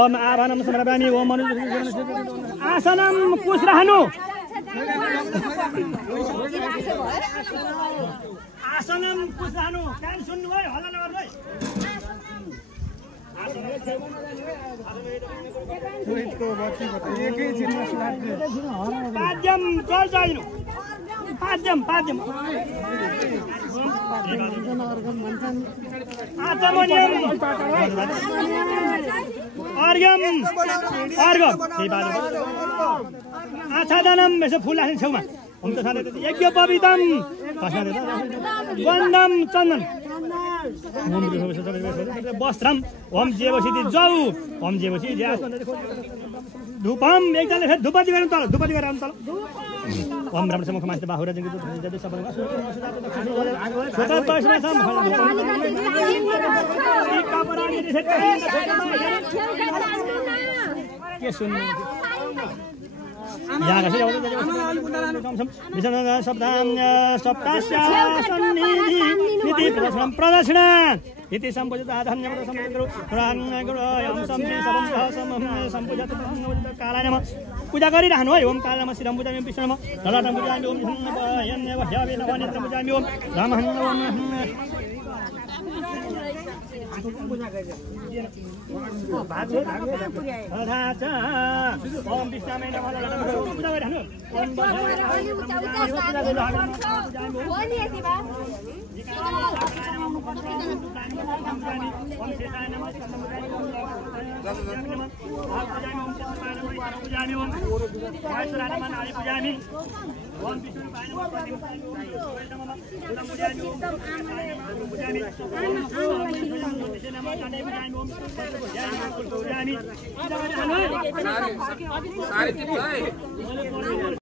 ओम आभानम समर्पयामि ओम मनु आसनं कुछ रहनु आसनं कुछ रहनु कान सुन्नु है हल्ला नगर्नु है पाद्यम चल जाइनु पाद्यम आचमनियम अर्घम आच्छादनम यसो फुल राख्ने छेउमा हम त साले यज्ञ पवित्रम वन्दम चन्दन वस्त्रम ओम जेवसिति जौ ओम जेवसि धूपम एकजनाले फेरि धूपति गर्नु तल धूपति गरेर आउनु तल ओम रामसे मुखमास्ते बाहुरा जंगी जति सबै के सुन्नु यहाँ कसै प्रदक्षिण इति सम्पूजित धन्यवाद समुद्रो कालाय नमः पूजा गरिरहनु है ओम कालाय नमः श्रीराम पूजामि विष्णु नमः ललाटं पूजामि ओम भयावे नमः नेत्रं पूजामि ओम रामहं ओम ओम विष्णामे नमः पूजा गरिरहनु